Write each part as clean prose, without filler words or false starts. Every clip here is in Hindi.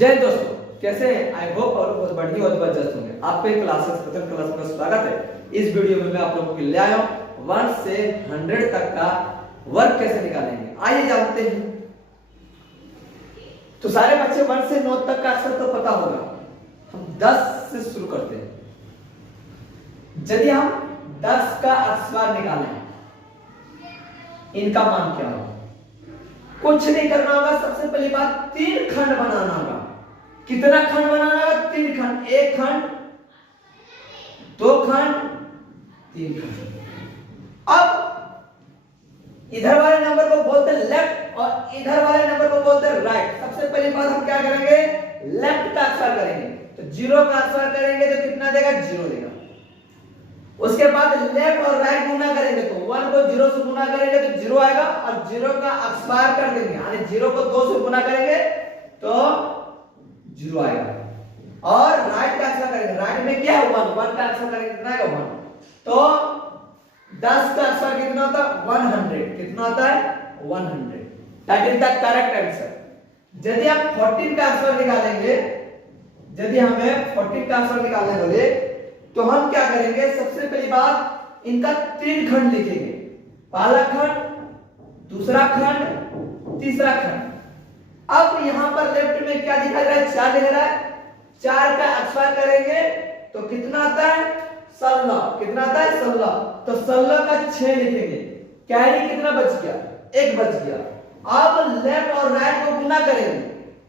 जय दोस्तों, कैसे हैं? आई होप और बहुत बढ़िया और जबरदस्त होंगे। आपके क्लासेस प्रथम क्लास में स्वागत है। इस वीडियो में मैं आप लोगों के लिए आया हूं 1 से 100 तक का वर्क कैसे निकालेंगे। आइए जानते हैं। तो सारे बच्चे 1 से 9 तक का अक्षर तो पता होगा। हम 10 से शुरू करते हैं। यदि हम 10 का अक्षर निकालें, इनका मान क्या होगा? कुछ नहीं करना होगा। सबसे पहली बात 3 खंड बनाना होगा। कितना खंड बनाना होगा? 3 खंड। 1 खंड, 2 खंड, 3 खंड। अब इधर वाले नंबर को बोलते हैं लेफ्ट और इधर वाले नंबर को बोलते हैं राइट। सबसे पहली बात हम क्या करेंगे? लेफ्ट का अक्षर करेंगे। तो 0 का अक्षर करेंगे तो कितना देगा? 0 देगा। उसके बाद लेफ्ट और राइट गुना करेंगे तो 1 को 0 से गुना करेंगे तो 0 आएगा और 0 का अक्षर कर देंगे, यानी 0 को 2 से गुना करेंगे तो 0 आएगा। और राइट का अक्षर करेंगे। राइट में क्या है? 1 का अक्षर करेंगे कितना आएगा? 1। तो 10 का अक्षर कितना होता है? 100। कितना होता है? 100। That is the correct answer. यदि हम 14 का अक्षर निकालेंगे, यदि हमें 14 का अक्षर निकालने बोले तो हम क्या करेंगे? सबसे पहली बात इनका 3 खंड लिखेंगे। पहला खंड, दूसरा खंड, तीसरा खंड। अब यहां पर लेफ्ट में क्या दिखा रहा है? 4 दिख रहा है। 4 का अक्षर करेंगे तो कितना आता है? 16। कितना आता है? 16। तो 16 का 6 लिखेंगे। कैरी कितना बच गया? 1 बच गया। अब लेफ्ट और राइट को गुना करेंगे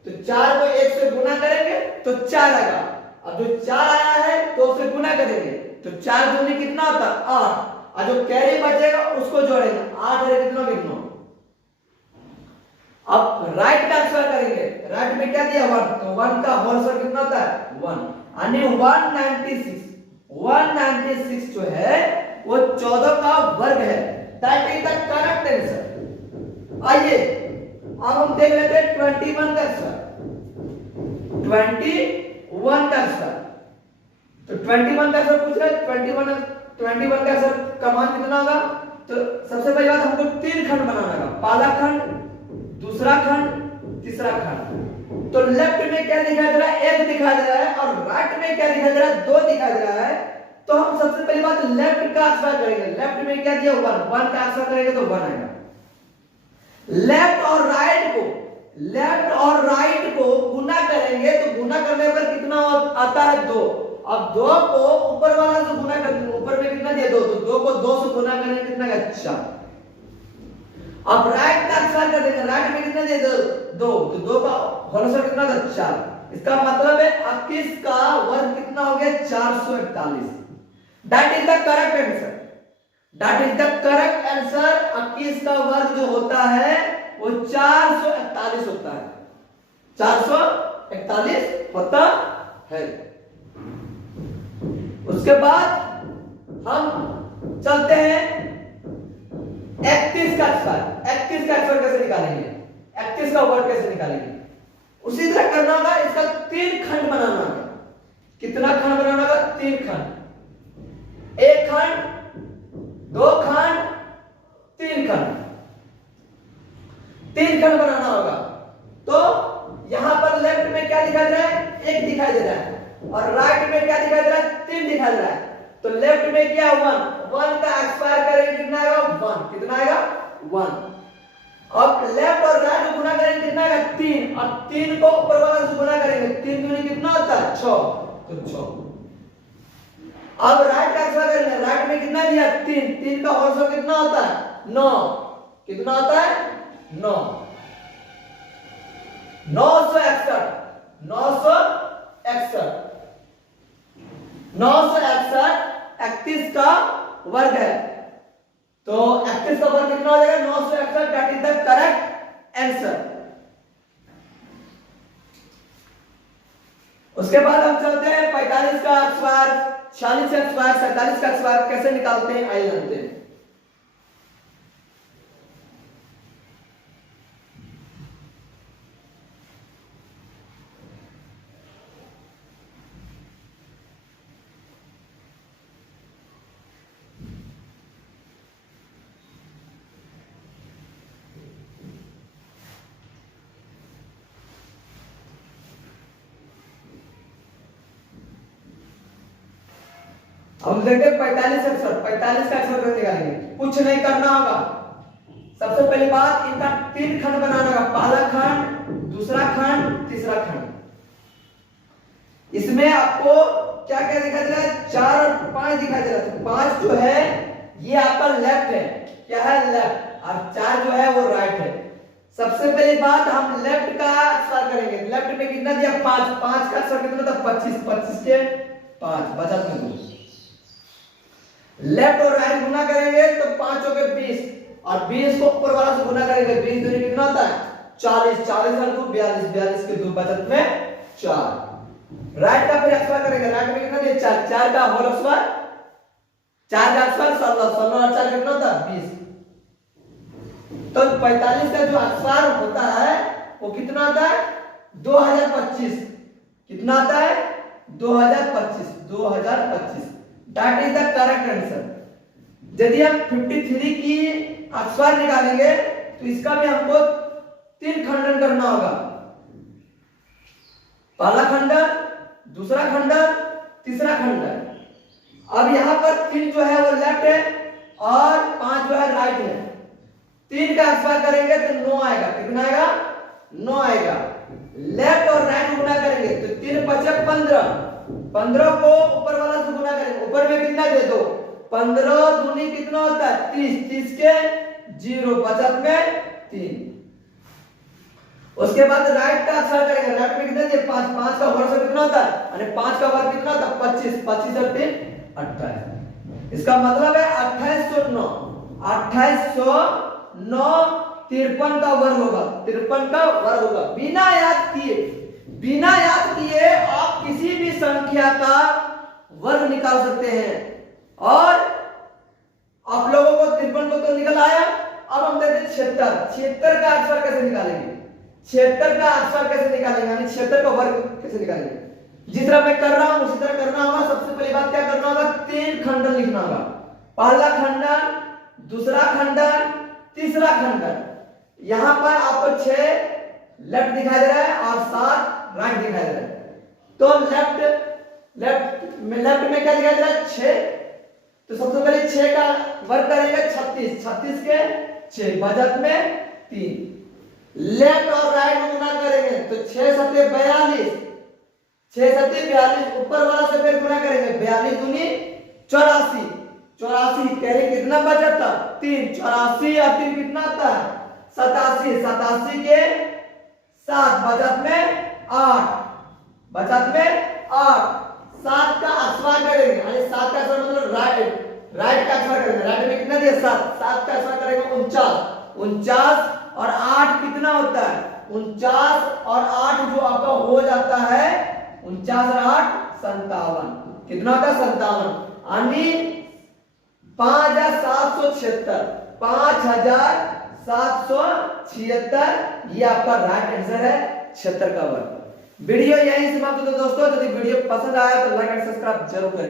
तो 4 को 1 से गुना करेंगे तो 4 आएगा। अब जो 4 आया है 2 से गुना करेंगे तो 4 दूनी कितना होता है? 8। और जो कैरी बचेगा उसको जोड़ेंगे। 8 है कितना? कितना? अब राइट का अक्षर करेंगे। राइट में क्या दिया? 1। तो 1 का होल स्क्वायर कितना होता है? 1। यानी 196। 196 जो है वो 14 का वर्ग है। That is the correct answer. आइए अब हम देख लेते हैं 21 का अक्षर। 21 का अक्षर। तो 21 का अक्षर पूछ रहा है। 21 का अक्षर का मान कितना होगा? तो सबसे पहली बात हमको 3 खंड बनाना होगा। पहला खंड, दूसरा खंड, तीसरा खंड। तो लेफ्ट में क्या दिखाई दे रहा है? 1 दिखाई दे रहा है और राइट में क्या दिखाई दे रहा है? 2 दिखाई दे रहा है। तो हम सबसे पहली बात लेफ्ट का अक्षर करेंगे। लेफ्ट में क्या दिया? 1 का अक्षर करेंगे तो 1 आएगा। लेफ्ट और राइट को गुना करेंगे तो गुना करने पर कितना आता है? 2। अब 2 को ऊपर वाला से गुना कर देंगे। ऊपर में कितना दिया? 2। तो 2 को 2 से गुना करेंगे कितना आएगा? 4। अब राइट का अक्षर कर देंगे। राइट में कितना दिया? 2। तो 2 का होल स्क्वायर कितना था? 4। इसका मतलब है 21 का वर्ग कितना हो गया? 441। That is the correct answer. That is the correct answer. 21 का वर्ग जो होता है वो 441 होता है। 441 होता है। उसके बाद हम चलते हैं 31 का अक्षर। 31 का अक्षर कैसे निकालेंगे? 31 का वर्ग कैसे निकालेंगे? उसी तरह करना होगा। इसका 3 खंड बनाना होगा। कितना खंड बनाना होगा? 3 खंड। 1 खंड, 2 खंड, 3 खंड। 3 खंड बनाना होगा। तो यहां पर लेफ्ट में क्या दिखाई दे रहा है? 1 दिखाई दे रहा है और राइट में क्या दिखाई दे रहा है? 3 दिखाई दे रहा है। तो लेफ्ट में क्या? 1 का अक्षर करेंगे कितना आएगा? 1। कितना आएगा? 1। अब लेफ्ट और राइट को गुना करेंगे कितना आएगा? 3। और 3 को ऊपर वाला से गुना करेंगे 3 दूनी कितना होता है? 6। तो 6। अब राइट का अक्षर करेंगे। राइट में कितना दिया? 3। 3 का होल स्क्वायर कितना होता है? 9। कितना होता है? 9। 961। 961 31 का वर्ग है। तो 31 का वर्ग कितना हो जाएगा? 961। That is the correct answer. उसके बाद हम चलते हैं 45 का अक्षर, 46 का अक्षर, 47 का अक्षर कैसे निकालते हैं आइए जानते हैं। हम देखेंगे 45 अक्षर, 45 का अक्षर कैसे निकालेंगे, कुछ नहीं करना होगा। सबसे पहली बात, इनका 3 खंड बनाना होगा, पहला खंड, दूसरा खंड, तीसरा खंड। इसमें आपको क्या क्या दिखाई दे रहा है, 4 और 5 दिखाई दे रहा है। 5 जो है ये आपका लेफ्ट है, क्या है, लेफ्ट, और 4 जो है वो राइट है। सबसे पहली बात हम लेफ्ट का अक्षर करेंगे। लेफ्ट में कितना दिया, 5, 5 का अक्षर कितना था, 25, 25 के 5, बचा 2। लेफ्ट और राइट गुना करेंगे तो 5 हो गए 20, और 20 को ऊपर वाला से गुना करेंगे, 20 दूनी कितना होता है, 40, 40 और 2 42, 42 के 2 बचत में 4। राइट का फिर अक्षर करेंगे, राइट में कितना दिया, 4, 4 का होल अक्षर, 4 का अक्षर 16, 16 और 4 कितना होता है, 20। तो 45 का जो अक्षर होता है वो कितना आता है, 2025। कितना आता है, 2025, 2025। That is the correct answer. यदि हम 53 की अक्षर निकालेंगे तो इसका भी हमको 3 खंडन करना होगा, पहला खंडन, दूसरा खंडन, तीसरा खंडन। अब यहां पर 3 जो है वो लेफ्ट है और 5 जो है राइट है। 3 का अक्षर करेंगे तो 9 आएगा, कितना आएगा, 9 आएगा। लेफ्ट और राइट गुना करेंगे तो 3 बचे 15, 15 को ऊपर वाला से गुना करेंगे, ऊपर में कितना दे दो, 15 दूनी कितना होता है, 30, 30 के 0, बचत में 3। उसके बाद राइट का अक्षर करेंगे, राइट में कितना दिया, 5, 5 का वर्ग कितना होता है, यानी 5 का वर्ग कितना होता है, 25, 25 और 3 28। इसका मतलब है 2809, 2809 53 का वर्ग होगा, 53 का वर्ग होगा। बिना याद किए आप किसी भी संख्या का वर्ग निकाल सकते हैं। और आप लोगों को 53 को तो निकल आया। अब हम देखते हैं 76, 76 का अक्षर कैसे निकालेंगे, 76 का अक्षर कैसे निकालेंगे, यानी 76 का वर्ग कैसे निकालेंगे। जिस तरह मैं कर रहा हूं उसी तरह करना होगा। सबसे पहली बात क्या करना होगा, 3 खंडन लिखना होगा, पहला खंडन, दूसरा खंडन, तीसरा खंडन। यहां पर आपको 6 लेफ्ट दिखाई दे रहा है और 7 राइट दिखाई दे रहा है। तो लेफ्ट में क्या दिखाई दे रहा है, 6। तो सबसे पहले 6 का वर्ग करेंगे 36, 36 के 6, बचत में 3। लेफ्ट और राइट में गुना करेंगे तो 6 सत्ते 42, 6 सत्ते 42, ऊपर वाला से फिर गुना करेंगे, 42 दूनी 84, 84 कह कितना बचा था, 3, 84 और 3 कितना आता है, 87, 87 के 7, बचत में 8, बचत में 8। 7 का अक्षर करेंगे, यानी 7 का अक्षर मतलब राइट का अक्षर करेंगे, राइट में कितना दिया, 7, 7 का अक्षर करेंगे 49, 49 और 8 कितना होता है, 49 और 8 जो आपका हो जाता है 49 और 8 57, कितना होता है 57, यानी 5776, 5776 ये आपका राइट आंसर है 76 का वर्ग। वीडियो यहीं समाप्त होता है दोस्तों। यदि वीडियो पसंद आया तो लाइक एंड सब्सक्राइब जरूर करें।